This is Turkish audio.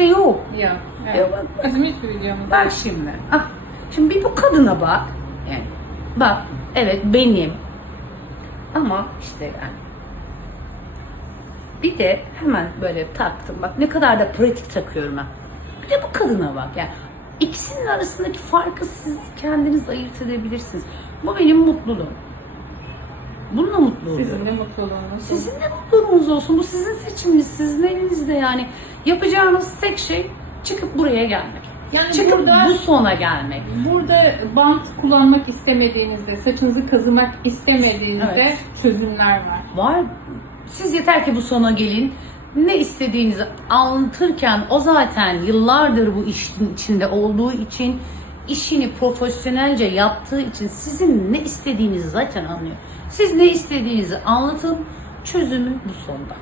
filtre yok. Yok. Ya Evet. bak, Bizim hiçbir videomuz Bak şimdi. Şimdi bir bu kadına bak. Yani bak, evet benim. Ama işte yani. Bir de hemen böyle taktım. Bak ne kadar da pratik takıyorum ben. Bir de bu kadına bak yani. İkisinin arasındaki farkı siz kendiniz ayırt edebilirsiniz. Bu benim mutluluğum. Bununla mutlu oluyorum. Sizin de mutluluğunuz. Sizin de mutluluğunuz olsun. Bu sizin seçiminiz, sizin elinizde yani. Yapacağınız tek şey çıkıp buraya gelmek. Yani Çıkıp burada- bu sona gelmek. Burada bant kullanmak istemediğinizde, saçınızı kazımak istemediğinizde Evet. çözümler var. Var. Siz yeter ki bu sona gelin. Ne istediğinizi anlatırken o zaten yıllardır bu işin içinde olduğu için, işini profesyonelce yaptığı için sizin ne istediğinizi zaten anlıyor. Siz ne istediğinizi anlatın, çözümü bu sonda.